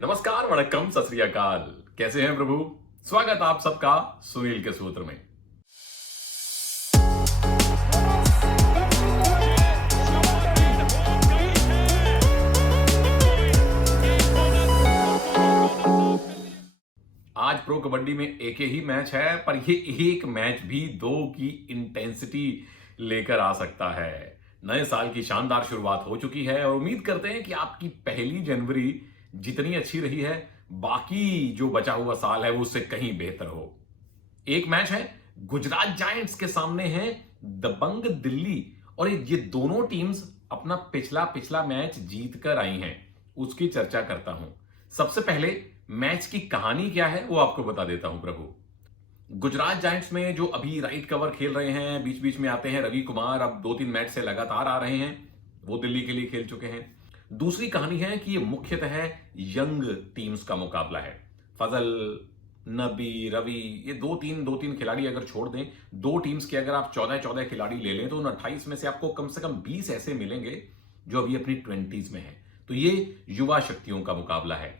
नमस्कार, वणक्कम, सत श्री अकाल। कैसे हैं प्रभु? स्वागत आप सबका सुनील के सूत्र में। आज प्रो कबड्डी में एक ही मैच है, पर ये एक मैच भी दो की इंटेंसिटी लेकर आ सकता है। नए साल की शानदार शुरुआत हो चुकी है और उम्मीद करते हैं कि आपकी पहली जनवरी जितनी अच्छी रही है, बाकी जो बचा हुआ साल है वो उससे कहीं बेहतर हो। एक मैच है, गुजरात जायंट्स के सामने है दबंग दिल्ली, और ये दोनों टीम्स अपना पिछला पिछला मैच जीत कर आई हैं। उसकी चर्चा करता हूं। सबसे पहले मैच की कहानी क्या है वो आपको बता देता हूं प्रभु। गुजरात जायंट्स में जो अभी राइट कवर खेल रहे हैं, बीच बीच में आते हैं रवि कुमार, अब 2-3 मैच से लगातार आ रहे हैं, वो दिल्ली के लिए खेल चुके हैं। दूसरी कहानी है कि ये मुख्यतः यंग टीम्स का मुकाबला है। फजल, नबी, रवि, ये दो तीन खिलाड़ी अगर छोड़ दें, दो टीम्स के अगर आप 14-14 खिलाड़ी ले लें तो उन 28 में से आपको कम से कम 20 ऐसे मिलेंगे जो अभी अपनी 20s में हैं। तो ये युवा शक्तियों का मुकाबला है।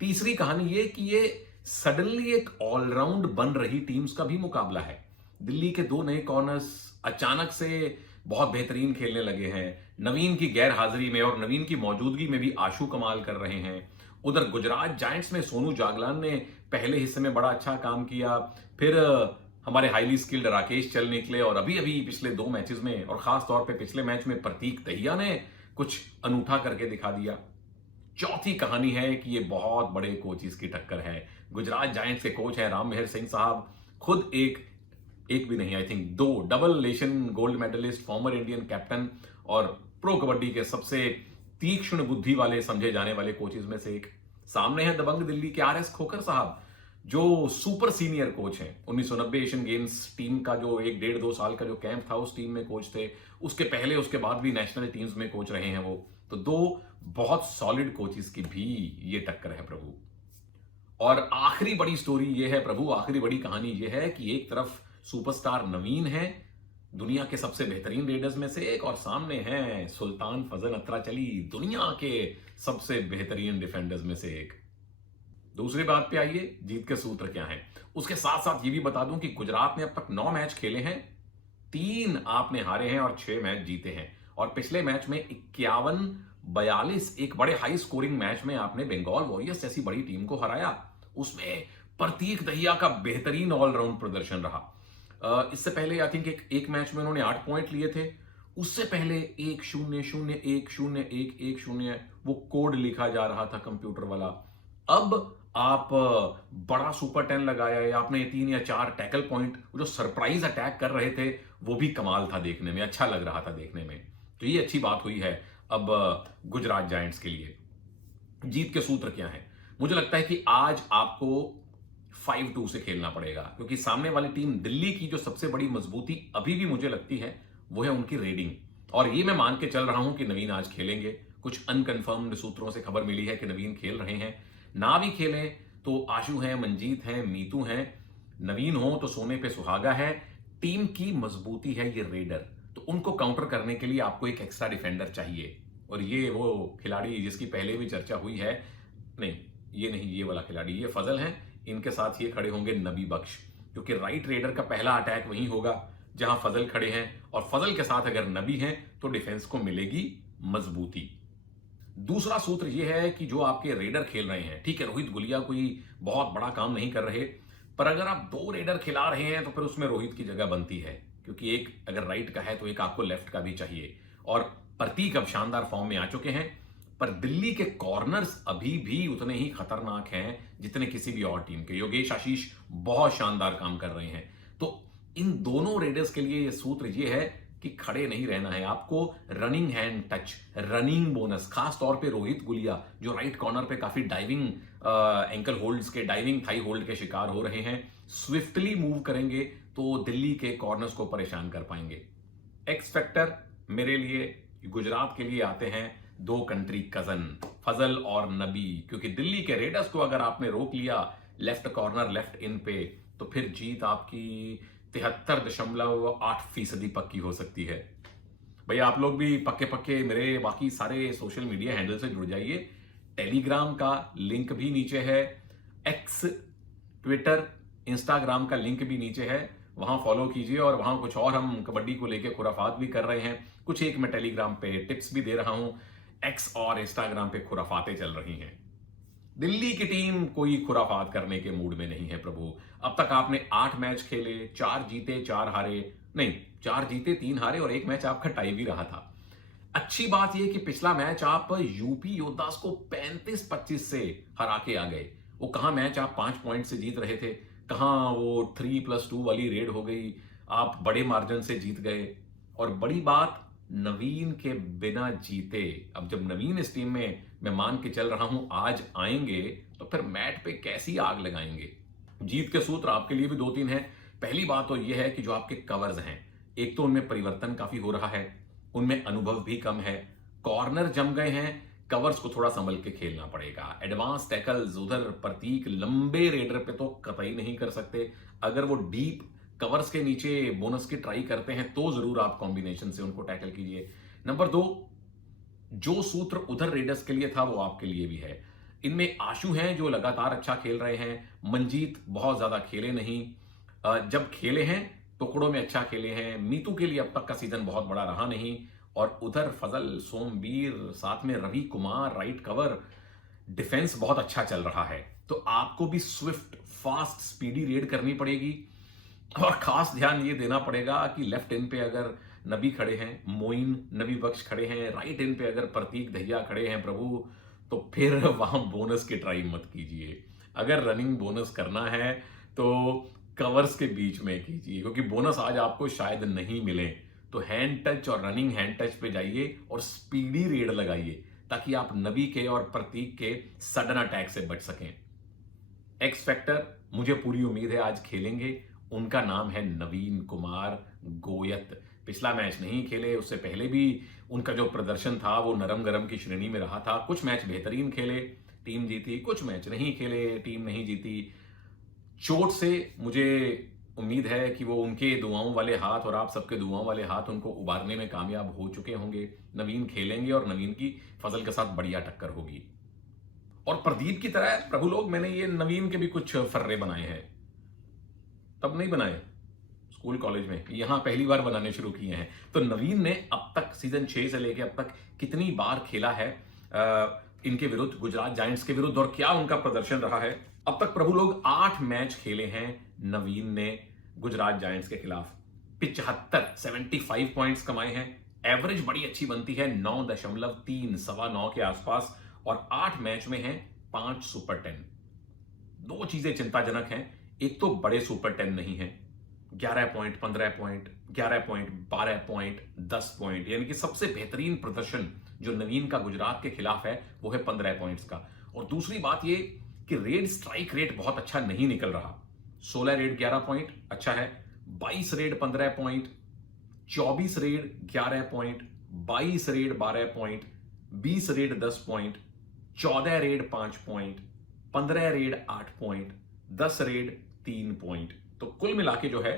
तीसरी कहानी ये कि ये सडनली एक ऑलराउंड बन रही टीम्स का भी मुकाबला है। दिल्ली के दो नए कॉर्नर्स अचानक से बहुत बेहतरीन खेलने लगे हैं। नवीन की गैर हाजिरी में और नवीन की मौजूदगी में भी आशु कमाल कर रहे हैं। उधर गुजरात जायंट्स में सोनू जागलान ने पहले हिस्से में बड़ा अच्छा काम किया, फिर हमारे हाईली स्किल्ड राकेश चल निकले, और अभी अभी पिछले 2 मैचेस में और खास तौर पे पिछले मैच में प्रतीक दहिया ने कुछ अनूठा करके दिखा दिया। चौथी कहानी है कि ये बहुत बड़े कोचेस की टक्कर है। गुजरात जायंट्स के कोच हैं राम मेहर सिंह साहब, खुद एक भी नहीं, I think 2 double nation gold medallist, former Indian captain और प्रो कबड्डी के सबसे तीक्ष्ण बुद्धि वाले समझे जाने वाले कोचेस में से एक। सामने है दबंग दिल्ली के आर एस खोखर साहब, जो सुपर सीनियर कोच हैं। 1990 एशियन गेम्स टीम का जो 1-1.5-2 साल का जो कैंप था उस टीम में कोच थे। उसके पहले उसके बाद भी नेशनल टीम्स में कोच रहे हैं वो। तो 2 बहुत सॉलिड कोचेस की भी ये टक्कर है प्रभु। और आखिरी बड़ी स्टोरी ये है प्रभु, आखिरी बड़ी कहानी ये है कि एक तरफ सुपरस्टार नवीन है, दुनिया के सबसे बेहतरीन रेडर्स में से एक, और सामने है सुल्तान फजल अत्राचली, दुनिया के सबसे बेहतरीन डिफेंडर्स में से एक। दूसरी बात पे आइए, जीत के सूत्र क्या हैं। उसके साथ साथ ये भी बता दूं कि गुजरात ने अब तक 9 मैच खेले हैं, 3 आपने हारे हैं और 6 मैच जीते हैं। और पिछले मैच में 51-42 एक बड़े हाई स्कोरिंग मैच में आपने बंगाल वॉरियर्स जैसी बड़ी टीम को हराया। उसमें प्रतीक दहिया का बेहतरीन ऑलराउंड प्रदर्शन रहा। इससे पहले आई थिंक एक मैच में उन्होंने 8 पॉइंट लिए थे। उससे पहले 1-0-0 1-0 1-1-0 वो कोड लिखा जा रहा था कंप्यूटर वाला। अब आप बड़ा सुपर 10 लगाया है आपने, 3 या 4 टैकल पॉइंट, जो सरप्राइज अटैक कर रहे थे वो भी कमाल था देखने में, अच्छा लग रहा था देखने में। तो ये अच्छी बात हुई है अब गुजरात जायंट्स के लिए। जीत के सूत्र क्या है? मुझे लगता है कि आज आपको 5-2 से खेलना पड़ेगा, क्योंकि सामने वाली टीम दिल्ली की जो सबसे बड़ी मजबूती अभी भी मुझे लगती है वो है उनकी रेडिंग। और ये मैं मान के चल रहा हूं कि नवीन आज खेलेंगे। कुछ अनकंफर्म्ड सूत्रों से खबर मिली है कि नवीन खेल रहे हैं। ना भी खेले तो आशु हैं, मंजीत हैं, मीतू हैं। नवीन हो तो सोने पे सुहागा है। टीम की मजबूती है ये रेडर, तो उनको काउंटर करने के लिए आपको एक एक्स्ट्रा डिफेंडर चाहिए। और ये वो खिलाड़ी जिसकी पहले भी चर्चा हुई है, नहीं ये नहीं, ये वाला खिलाड़ी, ये फजल है। इनके साथ ये खड़े होंगे नबी बख्श, क्योंकि राइट रेडर का पहला अटैक वहीं होगा जहां फजल खड़े हैं, और फजल के साथ अगर नबी हैं तो डिफेंस को मिलेगी मजबूती। दूसरा सूत्र यह है कि जो आपके रेडर खेल रहे हैं, ठीक है रोहित गुलिया कोई बहुत बड़ा काम नहीं कर रहे, पर अगर आप 2 रेडर खिला रहे हैं तो फिर उसमें रोहित की जगह बनती है, क्योंकि एक अगर राइट का है तो एक आपको लेफ्ट का भी चाहिए। और प्रतीक अब शानदार फॉर्म में आ चुके हैं, पर दिल्ली के कॉर्नर्स अभी भी उतने ही खतरनाक हैं जितने किसी भी और टीम के। योगेश आशीष बहुत शानदार काम कर रहे हैं। तो इन दोनों रेडर्स के लिए यह सूत्र यह है कि खड़े नहीं रहना है आपको, running hand touch, running bonus, खास तौर पे रोहित गुलिया जो राइट कॉर्नर पे काफी डाइविंग एंकल होल्ड्स के, डाइविंग थाई होल्ड के शिकार हो रहे हैं, स्विफ्टली मूव करेंगे तो दिल्ली के कॉर्नर्स को परेशान कर पाएंगे। एक्स फैक्टर मेरे लिए गुजरात के लिए आते हैं 2 कंट्री कजन, फजल और नबी, क्योंकि दिल्ली के रेडर्स को अगर आपने रोक लिया लेफ्ट कॉर्नर लेफ्ट इन पे, तो फिर जीत आपकी 73.8% पक्की हो सकती है। भैया आप लोग भी पक्के पक्के मेरे बाकी सारे सोशल मीडिया हैंडल से जुड़ जाइए। टेलीग्राम का लिंक भी नीचे है, एक्स, ट्विटर, इंस्टाग्राम का लिंक भी नीचे है, वहां फॉलो कीजिए। और वहां कुछ और हम कबड्डी को लेकर खुराफात भी कर रहे हैं, कुछ एक मैं टेलीग्राम पे टिप्स भी दे रहा हूं, एक्स और इंस्टाग्राम पे खुराफातें चल रही हैं। दिल्ली की टीम कोई खुराफात करने के मूड में नहीं है प्रभु। अब तक आपने 8 मैच खेले, 4 जीते 4 हारे, नहीं 4 जीते 3 हारे और एक मैच आपका टाई भी रहा था। अच्छी बात यह कि पिछला मैच आप यूपी योद्धास को 35-25 से हरा के आ गए। वो कहां मैच आप 5 पॉइंट से जीत रहे थे, कहां वो 3+2 वाली रेड हो गई, आप बड़े मार्जिन से जीत गए। और बड़ी बात, नवीन के बिना जीते। अब जब नवीन इस टीम में मैं मान के चल रहा हूं आज आएंगे, तो फिर मैट पे कैसी आग लगाएंगे। जीत के सूत्र आपके लिए भी 2-3 हैं। पहली बात तो यह है कि जो आपके कवर्स हैं, एक तो उनमें परिवर्तन काफी हो रहा है, उनमें अनुभव भी कम है, कॉर्नर जम गए हैं, कवर्स को थोड़ा संभल के खेलना पड़ेगा। एडवांस टैकल्स उधर प्रतीक लंबे रेडर पे तो कतई नहीं कर सकते। अगर वो डीप कवर्स के नीचे बोनस की ट्राई करते हैं तो जरूर आप कॉम्बिनेशन से उनको टैकल कीजिए। नंबर 2, जो सूत्र उधर रेडर्स के लिए था वो आपके लिए भी है। इनमें आशु हैं जो लगातार अच्छा खेल रहे हैं, मंजीत बहुत ज्यादा खेले नहीं, जब खेले हैं टुकड़ों में अच्छा खेले हैं। मीतू के लिए अब तक का सीजन बहुत बड़ा रहा नहीं। और उधर फजल, सोमवीर, साथ में Ravi Kumar, right cover, defence बहुत अच्छा चल रहा है। तो आपको भी स्विफ्ट, फास्ट, स्पीडी रेड करनी पड़ेगी। और खास ध्यान ये देना पड़ेगा कि लेफ्ट इन पे अगर नबी खड़े हैं, मोइन नबी बख्श खड़े हैं, राइट इन पे अगर प्रतीक दहिया खड़े हैं प्रभु, तो फिर वहां बोनस की ट्राई मत कीजिए। अगर रनिंग बोनस करना है तो कवर्स के बीच में कीजिए, क्योंकि बोनस आज आपको शायद नहीं मिले। तो हैंड टच और रनिंग हैंड टच पे जाइए और स्पीडी रेड लगाइए, ताकि आप नबी के और प्रतीक के सडन अटैक से बच सकें। एक्स फैक्टर मुझे पूरी उम्मीद है आज खेलेंगे। उनका नाम है नवीन कुमार गोयत। पिछला मैच नहीं खेले, उससे पहले भी उनका जो प्रदर्शन था वो नरम गरम की श्रेणी में रहा था। कुछ मैच बेहतरीन खेले, टीम जीती, कुछ मैच नहीं खेले, टीम नहीं जीती। चोट से मुझे उम्मीद है कि वो उनके दुआओं वाले हाथ और आप सबके दुआओं वाले हाथ उनको उबारने में कामयाब हो चुके होंगे। नवीन खेलेंगे और नवीन की फजल के साथ बढ़िया टक्कर होगी। और प्रदीप की तरह प्रभु लोग, मैंने ये नवीन के भी कुछ फर्रे बनाए हैं, तब नहीं बनाए स्कूल कॉलेज में, यहां पहली बार बनाने शुरू किए हैं। तो नवीन ने अब तक सीजन 6 से लेकर अब तक कितनी बार खेला है इनके विरुद्ध, गुजरात जायंट्स के विरुद्ध, और क्या उनका प्रदर्शन रहा है। अब तक प्रभु लोग 8 मैच खेले हैं नवीन ने गुजरात जायंट्स के खिलाफ। 75 पॉइंट्स कमाए हैं। एवरेज बड़ी अच्छी बनती है 9.3, सवा 9 के आसपास। और 8 मैच में हैं 5 सुपर 10। 2 चीजें चिंताजनक हैं। एक तो बड़े सुपर 10 नहीं है, 11 point, 15 point, 11 point, 12 point, 10 point, यानी कि सबसे बेहतरीन प्रदर्शन जो नवीन का गुजरात के खिलाफ है वो है 15 पॉइंट्स का। और दूसरी बात ये कि रेड स्ट्राइक रेट बहुत अच्छा नहीं निकल रहा। 16 रेड 11 पॉइंट अच्छा है, 22 red 15 point, 24 red 11 point, 22 red 12 point, 20 red 10 point, 14 red 5 point, 15 red 8 point, 10 red 3 point. तो कुल मिला के जो है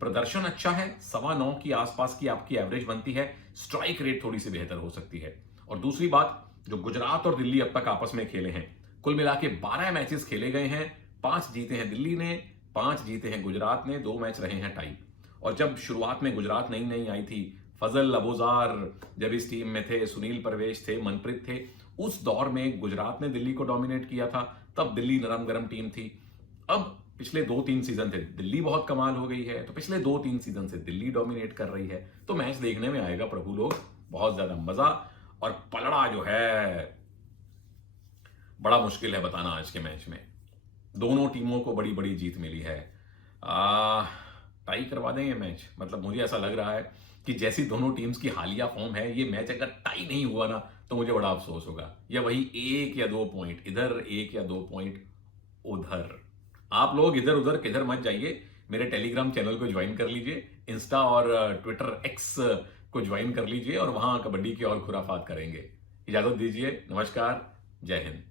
प्रदर्शन अच्छा है, 9.25 की आसपास की आपकी एवरेज बनती है। स्ट्राइक रेट थोड़ी सी बेहतर हो सकती है। और दूसरी बात, जो गुजरात और दिल्ली अब तक आपस में खेले हैं, कुल मिला के 12 मैचेस खेले गए हैं, 5 जीते हैं दिल्ली ने, 5 जीते हैं गुजरात ने, 2 मैच रहे हैं टाई। और जब शुरुआत में गुजरात नई नई आई थी, फजल अबूजार जब इस टीम में थे, सुनील परवेश थे, मनप्रीत थे, उस दौर में गुजरात ने दिल्ली को डोमिनेट किया था। तब दिल्ली नरम गरम टीम थी। अब पिछले 2-3 सीजन से दिल्ली बहुत कमाल हो गई है, तो पिछले 2-3 सीजन से दिल्ली डोमिनेट कर रही है। तो मैच देखने में आएगा प्रभु लोग बहुत ज्यादा मजा। और पलड़ा जो है बड़ा मुश्किल है बताना आज के मैच में। दोनों टीमों को बड़ी बड़ी जीत मिली है। टाई करवा दें ये मैच, मतलब मुझे ऐसा लग रहा है कि जैसी दोनों टीम्स की हालिया फॉर्म है, ये मैच अगर टाई नहीं हुआ ना तो मुझे बड़ा अफसोस होगा। या वही 1 या 2 पॉइंट इधर, 1 या 2 पॉइंट उधर। आप लोग इधर उधर किधर मत जाइए, मेरे टेलीग्राम चैनल को ज्वाइन कर लीजिए, इंस्टा और ट्विटर एक्स को ज्वाइन कर लीजिए, और वहां कबड्डी की और खुराफात करेंगे। इजाजत दीजिए, नमस्कार, जय हिंद।